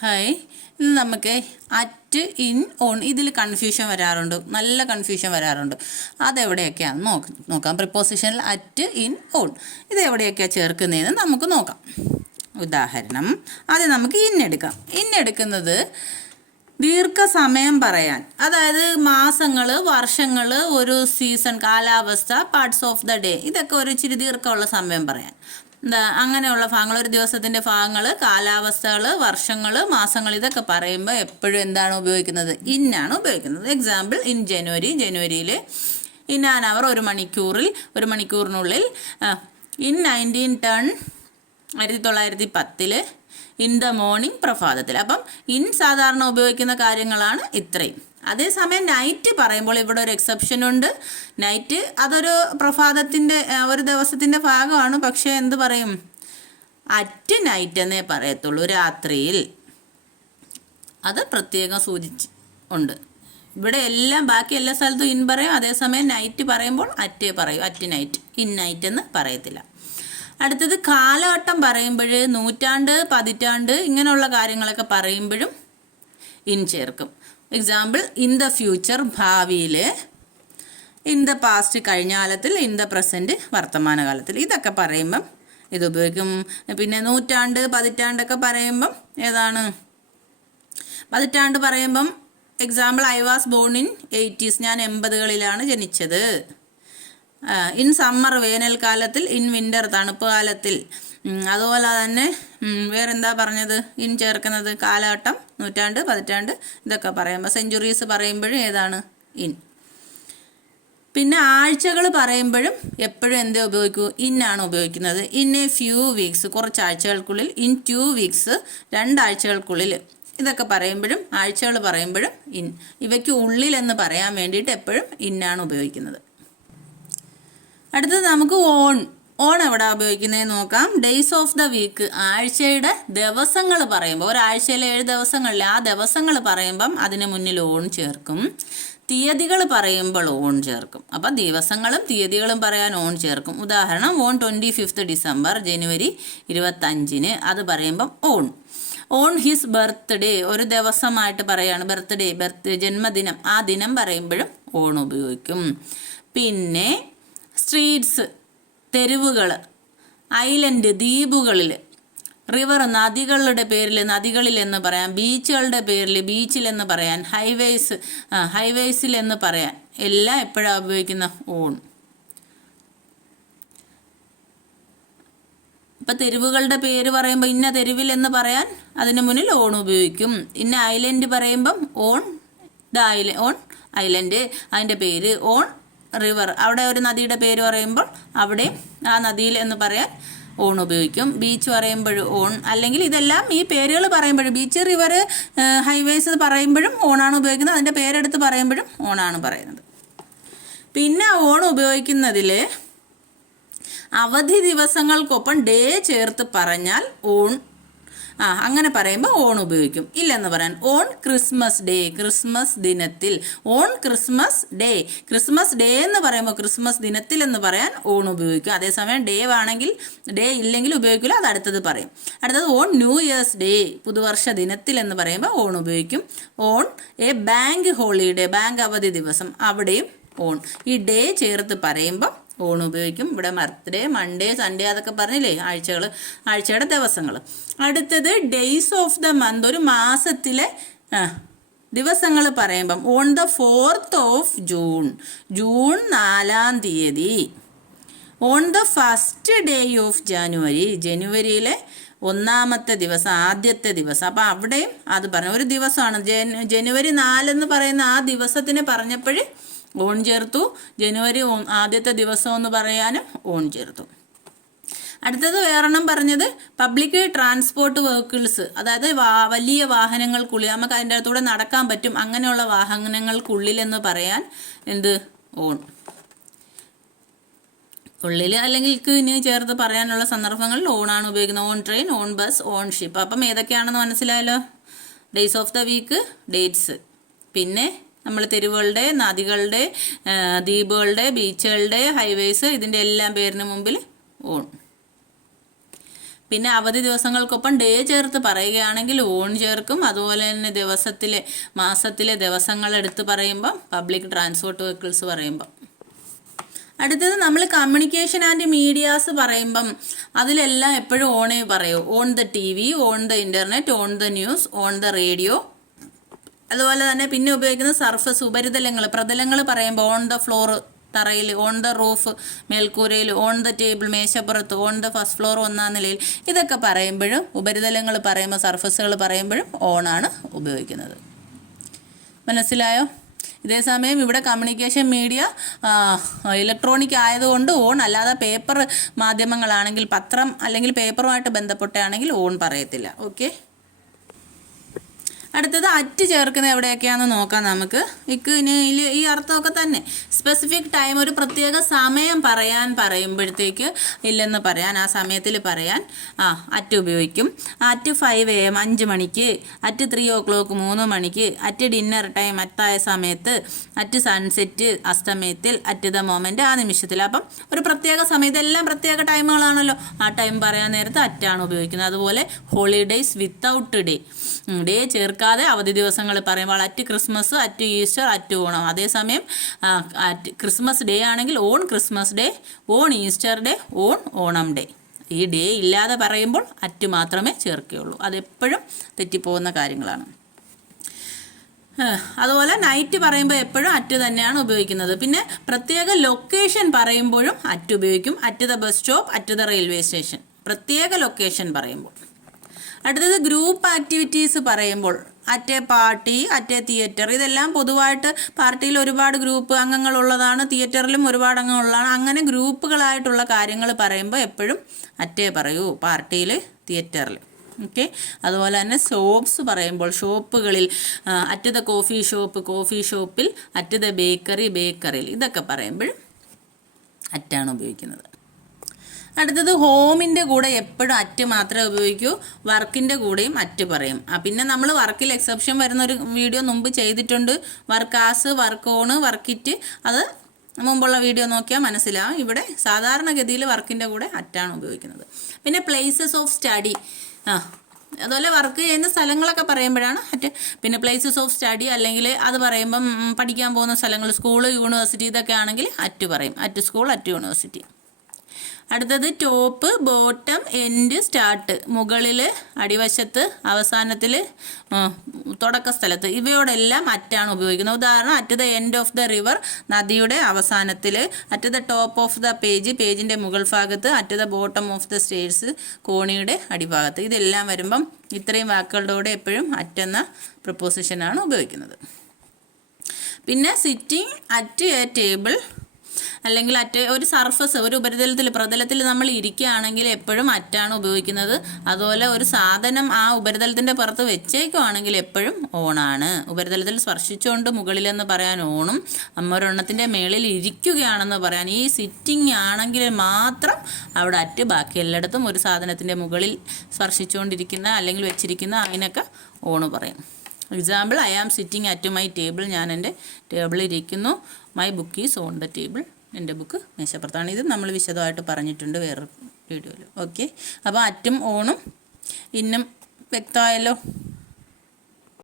Hi, ഇന്ന് നമുക്ക് at, in, on ഇതിൽ കൺഫ്യൂഷൻ വരാറുണ്ട്, നല്ല കൺഫ്യൂഷൻ വരാറുണ്ട്. അതെവിടെയൊക്കെയാണെന്ന് നോക്കാം. പ്രിപ്പോസിഷനിൽ അറ്റ്, ഇൻ, ഓൺ ഇത് എവിടെയൊക്കെയാണ് ചേർക്കുന്നതെന്ന് നമുക്ക് നോക്കാം. ഉദാഹരണം, ആദ്യം നമുക്ക് ഇന്നെടുക്കാം. ഇന്നെടുക്കുന്നത് ദീർഘസമയം പറയാൻ, അതായത് മാസങ്ങൾ, വർഷങ്ങൾ, ഒരു സീസൺ, കാലാവസ്ഥ, പാർട്സ് ഓഫ് ദ ഡേ, ഇതൊക്കെ ഒരു ഇച്ചിരി ദീർഘമുള്ള സമയം പറയാൻ. അങ്ങനെയുള്ള ഭാഗങ്ങൾ, ഒരു ദിവസത്തിൻ്റെ ഭാഗങ്ങൾ, കാലാവസ്ഥകൾ, വർഷങ്ങൾ, മാസങ്ങൾ, ഇതൊക്കെ പറയുമ്പോൾ എപ്പോഴും എന്താണ് ഉപയോഗിക്കുന്നത്? ഇന്നാണ് ഉപയോഗിക്കുന്നത്. എക്സാമ്പിൾ, ഇൻ ജനുവരിയിൽ ഇൻ ആൻ അവർ, ഒരു മണിക്കൂറിനുള്ളിൽ. ഇൻ 1910 1910 ഇൻ ദ മോർണിംഗ്, പ്രഭാതത്തിൽ. അപ്പം ഇൻ സാധാരണ ഉപയോഗിക്കുന്ന കാര്യങ്ങളാണ് ഇത്രയും. അതേസമയം നൈറ്റ് പറയുമ്പോൾ ഇവിടെ ഒരു എക്സെപ്ഷൻ ഉണ്ട്. നൈറ്റ് അതൊരു പ്രഭാതത്തിൻ്റെ, ഒരു ദിവസത്തിൻ്റെ ഭാഗമാണ്. പക്ഷേ എന്ത് പറയും? അറ്റ് നൈറ്റ് എന്നേ പറയത്തുള്ളൂ, രാത്രിയിൽ. അത് പ്രത്യേകം സൂചിച്ച് ഉണ്ട്. ഇവിടെ എല്ലാം, ബാക്കി എല്ലാ സ്ഥലത്തും ഇൻ പറയും. അതേസമയം നൈറ്റ് പറയുമ്പോൾ അറ്റേ പറയും, അറ്റ് നൈറ്റ്. ഇൻ നൈറ്റ് എന്ന് പറയത്തില്ല. അടുത്തത് കാലഘട്ടം പറയുമ്പോൾ, നൂറ്റാണ്ട്, പതിറ്റാണ്ട്, ഇങ്ങനെയുള്ള കാര്യങ്ങളൊക്കെ പറയുമ്പോഴും ഇൻ ചേർക്കും. എക്സാമ്പിൾ, ഇൻ ദ ഫ്യൂച്ചർ, ഭാവിയിൽ. ഇൻ ദ പാസ്റ്റ്, കഴിഞ്ഞ കാലത്തിൽ. ഇൻ ദ പ്രസൻറ്റ്, വർത്തമാനകാലത്തിൽ. ഇതൊക്കെ പറയുമ്പം ഇത് ഉപയോഗിക്കും. പിന്നെ നൂറ്റാണ്ട്, പതിറ്റാണ്ടൊക്കെ പറയുമ്പം ഏതാണ്? പതിറ്റാണ്ട് പറയുമ്പം example, I was born in 80s, ഞാൻ 80കളിലാണ് ജനിച്ചത്. ഇൻ സമ്മർ, വേനൽക്കാലത്തിൽ. ഇൻ വിൻ്റർ, തണുപ്പ് കാലത്തിൽ. അതുപോലെ തന്നെ വേറെന്താ പറഞ്ഞത്? ഇൻ ചേർക്കുന്നത് കാലഘട്ടം, നൂറ്റാണ്ട്, പതിറ്റാണ്ട്, ഇതൊക്കെ പറയുമ്പോൾ. സെഞ്ച്വറീസ് പറയുമ്പോഴും ഏതാണ്? ഇൻ. പിന്നെ ആഴ്ചകൾ പറയുമ്പോഴും എപ്പോഴും എന്തേ ഉപയോഗിക്കൂ? ഇന്നാണ് ഉപയോഗിക്കുന്നത്. ഇൻ എ ഫ്യൂ വീക്സ്, കുറച്ച് ആഴ്ചകൾക്കുള്ളിൽ. In 2 weeks, 2 ആഴ്ചകൾക്കുള്ളിൽ. ഇതൊക്കെ പറയുമ്പോഴും, ആഴ്ചകൾ പറയുമ്പോഴും ഇൻ. ഇവയ്ക്ക് ഉള്ളിൽ എന്ന് പറയാൻ വേണ്ടിയിട്ട് എപ്പോഴും ഇന്നാണ് ഉപയോഗിക്കുന്നത്. അടുത്തത് നമുക്ക് ഓൺ എവിടെ ഉപയോഗിക്കുന്നതെന്ന് നോക്കാം. ഡേയ്സ് ഓഫ് ദ വീക്ക്, ആഴ്ചയുടെ ദിവസങ്ങൾ പറയുമ്പോൾ, ഒരാഴ്ചയിലെ 7 ദിവസങ്ങളിൽ ആ ദിവസങ്ങൾ പറയുമ്പം അതിന് മുന്നിൽ ഓൺ ചേർക്കും. തീയതികൾ പറയുമ്പോൾ ഓൺ ചേർക്കും. അപ്പം ദിവസങ്ങളും തീയതികളും പറയാൻ ഓൺ ചേർക്കും. ഉദാഹരണം, ഓൺ 25th ഡിസംബർ, ജനുവരി 25, അത് പറയുമ്പം ഓൺ. ഓൺ ഹിസ് ബർത്ത്ഡേ, ഒരു ദിവസമായിട്ട് പറയാണ്. ബർത്ത്ഡേ, ജന്മദിനം, ആ ദിനം പറയുമ്പോഴും ഓൺ ഉപയോഗിക്കും. പിന്നെ സ്ട്രീറ്റ്സ്, തെരുവുകൾ. ഐലൻഡ്, ദ്വീപുകളിൽ. റിവർ, നദികളുടെ പേരിൽ നദികളിൽ എന്ന് പറയാൻ. ബീച്ചുകളുടെ പേരിൽ ബീച്ചിൽ എന്ന് പറയാൻ. ഹൈവേസിൽ എന്ന് പറയാൻ. എല്ലാം എപ്പോഴാണ് ഉപയോഗിക്കുന്ന? ഓൺ. ഇപ്പം തെരുവുകളുടെ പേര് പറയുമ്പോൾ ഇന്ന തെരുവിൽ എന്ന് പറയാൻ അതിന് മുന്നിൽ ഓൺ ഉപയോഗിക്കും. ഇന്ന ഐലൻഡ് പറയുമ്പം ഓൺ ഐലൻഡ്, അതിൻ്റെ പേര്. ഓൺ റിവർ, അവിടെ ഒരു നദിയുടെ പേര് പറയുമ്പോൾ അവിടെ ആ നദിയിൽ എന്ന് പറയാൻ ഓൺ ഉപയോഗിക്കും. ബീച്ച് പറയുമ്പോഴും ഓൺ. അല്ലെങ്കിൽ ഇതെല്ലാം ഈ പേരുകൾ പറയുമ്പോഴും, ബീച്ച്, റിവർ, ഹൈവേസ് പറയുമ്പോഴും ഓണാണ് ഉപയോഗിക്കുന്നത്. അതിൻ്റെ പേരെടുത്ത് പറയുമ്പോഴും ഓണാണ് പറയുന്നത്. പിന്നെ ഓൺ ഉപയോഗിക്കുന്നതിൽ അവധി ദിവസങ്ങൾക്കൊപ്പം ഡേ ചേർത്ത് പറഞ്ഞാൽ ഓൺ, അങ്ങനെ പറയുമ്പോൾ ഓൺ ഉപയോഗിക്കും. ഇല്ലെന്ന് പറയാൻ. ഓൺ ക്രിസ്മസ് ഡേ, ക്രിസ്മസ് ദിനത്തിൽ. On Christmas day, Christmas day എന്ന് പറയുമ്പോൾ ക്രിസ്മസ് ദിനത്തിൽ എന്ന് പറയാൻ ഓൺ ഉപയോഗിക്കും. അതേസമയം ഡേ ആണെങ്കിൽ, ഡേ ഇല്ലെങ്കിൽ ഉപയോഗിക്കില്ല, അത് അടുത്തത് പറയും. അടുത്തത് ഓൺ ന്യൂ ഇയേഴ്സ് ഡേ, പുതുവർഷ ദിനത്തിൽ എന്ന് പറയുമ്പോൾ ഓൺ ഉപയോഗിക്കും. On A bank holiday, bank അവധി ദിവസം, അവിടെയും ഓൺ. ഈ ഡേ ചേർത്ത് പറയുമ്പോൾ ഓൺ ഉപയോഗിക്കും. ഇവിടെ ബർത്ത്ഡേ, മൺഡേ, സൺഡേ, അതൊക്കെ പറഞ്ഞില്ലേ, ആഴ്ചയുടെ ദിവസങ്ങൾ. അടുത്തത് ഡേയ്സ് ഓഫ് ദ മന്ത്, ഒരു മാസത്തിലെ ദിവസങ്ങൾ പറയുമ്പം on the 4th of June, June 4-ാം തീയതി. On the first day of January, ജനുവരിയിലെ 1-ാമത്തെ ദിവസം, ആദ്യത്തെ ദിവസം. അപ്പം അവിടെയും അത് പറഞ്ഞു. ഒരു ദിവസമാണ് ജനുവരി 4 എന്ന് പറയുന്ന ആ ദിവസത്തിന് പറഞ്ഞപ്പോൾ ഓൺ ചേർത്തു. ജനുവരി ആദ്യത്തെ ദിവസം എന്ന് പറയാനും ഓൺ ചേർത്തു. അടുത്തത് വേറെണ്ണം പറഞ്ഞത് പബ്ലിക് ട്രാൻസ്പോർട്ട് വെഹിക്കിൾസ്, അതായത് വലിയ വാഹനങ്ങൾക്കുള്ളിൽ, നമുക്ക് അതിൻ്റെ അകത്തൂടെ നടക്കാൻ പറ്റും, അങ്ങനെയുള്ള വാഹനങ്ങൾക്കുള്ളിൽ എന്ന് പറയാൻ എന്ത്? ഓൺ. ഉള്ളിൽ അല്ലെങ്കിൽ ഇനി ചേർത്ത് പറയാനുള്ള സന്ദർഭങ്ങളിൽ ഓണാണ് ഉപയോഗിക്കുന്നത്. On train, on bus, on ship. അപ്പം ഏതൊക്കെയാണെന്ന് മനസ്സിലായല്ലോ. Days of the week, dates. പിന്നെ നമ്മൾ തെരുവുകളുടെ, നദികളുടെ, ദ്വീപുകളുടെ, ബീച്ചുകളുടെ, ഹൈവേസ്, ഇതിൻ്റെ എല്ലാം പേരിന് മുമ്പിൽ ഓൺ. പിന്നെ അവധി ദിവസങ്ങൾക്കൊപ്പം ഡേ ചേർത്ത് പറയുകയാണെങ്കിൽ ഓൺ ചേർക്കും. അതുപോലെ തന്നെ ദിവസത്തിലെ മാസത്തിലെ ദിവസങ്ങൾ എടുത്ത് പറയുമ്പം പബ്ലിക് ട്രാൻസ്പോർട്ട് വെഹിക്കിൾസ് പറയുമ്പം. അടുത്തത് നമ്മൾ കമ്മ്യൂണിക്കേഷൻ ആൻഡ് മീഡിയാസ് പറയുമ്പം അതിലെല്ലാം എപ്പോഴും ഓണേ പറയൂ. On the TV, on the internet, on the news, on the radio. അതുപോലെ തന്നെ പിന്നെ ഉപയോഗിക്കുന്ന സർഫസ് ഉപരിതലങ്ങൾ പ്രതലങ്ങൾ പറയുമ്പോൾ ഓൺ ദ ഫ്ലോർ തറയിൽ, ഓൺ ദ റൂഫ് മേൽക്കൂരയിൽ, ഓൺ ദ ടേബിൾ മേശപ്പുറത്ത്, ഓൺ ദ ഫസ്റ്റ് ഫ്ലോർ ഒന്നാം നിലയിൽ. ഇതൊക്കെ പറയുമ്പോഴും ഉപരിതലങ്ങൾ പറയുമ്പോൾ സർഫസുകൾ പറയുമ്പോഴും ഓണാണ് ഉപയോഗിക്കുന്നത്. മനസ്സിലായോ? ഇതേസമയം ഇവിടെ കമ്മ്യൂണിക്കേഷൻ മീഡിയ ഇലക്ട്രോണിക് ആയതുകൊണ്ട് ഓൺ, അല്ലാതെ പേപ്പർ മാധ്യമങ്ങളാണെങ്കിൽ പത്രം അല്ലെങ്കിൽ പേപ്പറുമായിട്ട് ബന്ധപ്പെട്ടാണെങ്കിൽ ഓൺ പറയത്തില്ല. ഓക്കെ. അടുത്തത് അറ്റ് ചേർക്കുന്നത് എവിടെയൊക്കെയാണെന്ന് നോക്കാം നമുക്ക്. ഈ അർത്ഥമൊക്കെ തന്നെ. സ്പെസിഫിക് ടൈം, ഒരു പ്രത്യേക സമയം പറയുമ്പോഴത്തേക്ക് ഇല്ലെന്ന് പറയാൻ, ആ സമയത്തിൽ പറയാൻ അറ്റ് ഉപയോഗിക്കും. അറ്റ് 5 AM 5 മണിക്ക്, അറ്റ് 3 o'clock 3 മണിക്ക്, അറ്റ് ഡിന്നർ ടൈം അത്തായ സമയത്ത്, അറ്റ് സൺസെറ്റ് അസ്തമയത്തിൽ, അറ്റ് ദ മൊമെൻ്റ് ആ നിമിഷത്തിൽ. അപ്പം ഒരു പ്രത്യേക സമയം, ഇതെല്ലാം പ്രത്യേക ടൈമുകളാണല്ലോ, ആ ടൈം പറയാൻ നേരത്ത് അറ്റാണ് ഉപയോഗിക്കുന്നത്. അതുപോലെ ഹോളിഡേയ്സ് വിത്തൗട്ട് ഡേ ചേർക്കാതെ അവധി ദിവസങ്ങൾ പറയുമ്പോൾ at Christmas, at Easter, at Onam. അതേസമയം അറ്റ് ക്രിസ്മസ് ഡേ ആണെങ്കിൽ on Christmas day, on Easter day, on Onam day. ഈ ഡേ ഇല്ലാതെ പറയുമ്പോൾ അറ്റ് മാത്രമേ ചേർക്കുകയുള്ളൂ. അതെപ്പോഴും തെറ്റിപ്പോകുന്ന കാര്യങ്ങളാണ്. അതുപോലെ നൈറ്റ് പറയുമ്പോൾ എപ്പോഴും അറ്റ് തന്നെയാണ് ഉപയോഗിക്കുന്നത്. പിന്നെ പ്രത്യേക ലൊക്കേഷൻ പറയുമ്പോഴും അറ്റ് ഉപയോഗിക്കും. At the bus stop, at the railway station, പ്രത്യേക ലൊക്കേഷൻ പറയുമ്പോൾ. അടുത്തത് ഗ്രൂപ്പ് ആക്ടിവിറ്റീസ് പറയുമ്പോൾ at A party, at A theatre. ഇതെല്ലാം പൊതുവായിട്ട് പാർട്ടിയിൽ ഒരുപാട് ഗ്രൂപ്പ് അംഗങ്ങളുള്ളതാണ്, തിയേറ്ററിലും ഒരുപാട് അംഗങ്ങളുള്ളതാണ്. അങ്ങനെ ഗ്രൂപ്പുകളായിട്ടുള്ള കാര്യങ്ങൾ പറയുമ്പോൾ എപ്പോഴും അറ്റേ പറയൂ, പാർട്ടിയിൽ, തിയേറ്ററിൽ. ഓക്കെ. അതുപോലെ തന്നെ ഷോപ്സ് പറയുമ്പോൾ ഷോപ്പുകളിൽ at the coffee shop, coffee ഷോപ്പിൽ, അറ്റ് ദ ബേക്കറി, ബേക്കറിയിൽ. ഇതൊക്കെ പറയുമ്പോഴും അറ്റാണ് ഉപയോഗിക്കുന്നത്. അടുത്തത് ഹോമിൻ്റെ കൂടെ എപ്പോഴും അറ്റ് മാത്രമേ ഉപയോഗിക്കൂ. വർക്കിൻ്റെ കൂടെയും അറ്റ് പറയും. പിന്നെ നമ്മൾ വർക്കിൽ എക്സെപ്ഷൻ വരുന്ന ഒരു വീഡിയോ മുമ്പ് ചെയ്തിട്ടുണ്ട്. Work as, work on, work it. അത് മുമ്പുള്ള വീഡിയോ നോക്കിയാൽ മനസ്സിലാവും. ഇവിടെ സാധാരണഗതിയിൽ വർക്കിൻ്റെ കൂടെ അറ്റാണ് ഉപയോഗിക്കുന്നത്. പിന്നെ പ്ലേസസ് ഓഫ് സ്റ്റഡി, അതുപോലെ വർക്ക് ചെയ്യുന്ന സ്ഥലങ്ങളൊക്കെ പറയുമ്പോഴാണ് അറ്റ്. പിന്നെ പ്ലേസസ് ഓഫ് സ്റ്റഡി അല്ലെങ്കിൽ അത് പറയുമ്പം പഠിക്കാൻ പോകുന്ന സ്ഥലങ്ങൾ, സ്കൂള്, യൂണിവേഴ്സിറ്റി, ഇതൊക്കെ ആണെങ്കിൽ അറ്റ് പറയും. At school, at university. അടുത്തത് ടോപ്പ്, ബോട്ടം, എൻഡ്, സ്റ്റാർട്ട്. മുകളിൽ, അടിവശത്ത്, അവസാനത്തിൽ, തുടക്ക സ്ഥലത്ത്. ഇവയോടെല്ലാം അറ്റാണ് ഉപയോഗിക്കുന്നത്. ഉദാഹരണം at the end of the river, നദിയുടെ അവസാനത്തിൽ. At the top of the page, പേജിൻ്റെ മുകൾ ഭാഗത്ത്. At the bottom of the stairs, കോണിയുടെ അടിഭാഗത്ത്. ഇതെല്ലാം വരുമ്പം ഇത്രയും വാക്കുകളുടെ കൂടെ എപ്പോഴും അറ്റെന്ന പ്രപ്പോസിഷനാണ് ഉപയോഗിക്കുന്നത്. പിന്നെ സിറ്റിംഗ് അറ്റ് എ ടേബിൾ അല്ലെങ്കിൽ അറ്റ് ഒരു സർഫസ്, ഒരു ഉപരിതലത്തിൽ, പ്രതലത്തിൽ നമ്മൾ ഇരിക്കുകയാണെങ്കിൽ എപ്പോഴും അറ്റാണ് ഉപയോഗിക്കുന്നത്. അതുപോലെ ഒരു സാധനം ആ ഉപരിതലത്തിൻ്റെ പുറത്ത് വെച്ചേക്കുവാണെങ്കിൽ എപ്പോഴും ഓണാണ്. ഉപരിതലത്തിൽ സ്പർശിച്ചുകൊണ്ട് മുകളിലെന്ന് പറയാൻ ഓണും, ഒരെണ്ണത്തിൻ്റെ മേളിൽ ഇരിക്കുകയാണെന്ന് പറയാൻ, ഈ സിറ്റിംഗ് ആണെങ്കിൽ മാത്രം അവിടെ അറ്റ്. ബാക്കി എല്ലായിടത്തും ഒരു സാധനത്തിൻ്റെ മുകളിൽ സ്പർശിച്ചുകൊണ്ടിരിക്കുന്ന അല്ലെങ്കിൽ വെച്ചിരിക്കുന്ന അതിനൊക്കെ ഓണ് പറയും. Example, I am sitting at my table. ഞാൻ എൻ്റെ ടേബിളിൽ ഇരിക്കുന്നു. My book is on the table. എൻ്റെ ബുക്ക് മേശപ്പുറത്താണ്. ഇത് നമ്മൾ വിശദമായിട്ട് പറഞ്ഞിട്ടുണ്ട് വേറൊരു വീഡിയോയിൽ. ഓക്കെ. അപ്പോൾ അറ്റും ഓണും ഇന്നും വ്യക്തമായല്ലോ.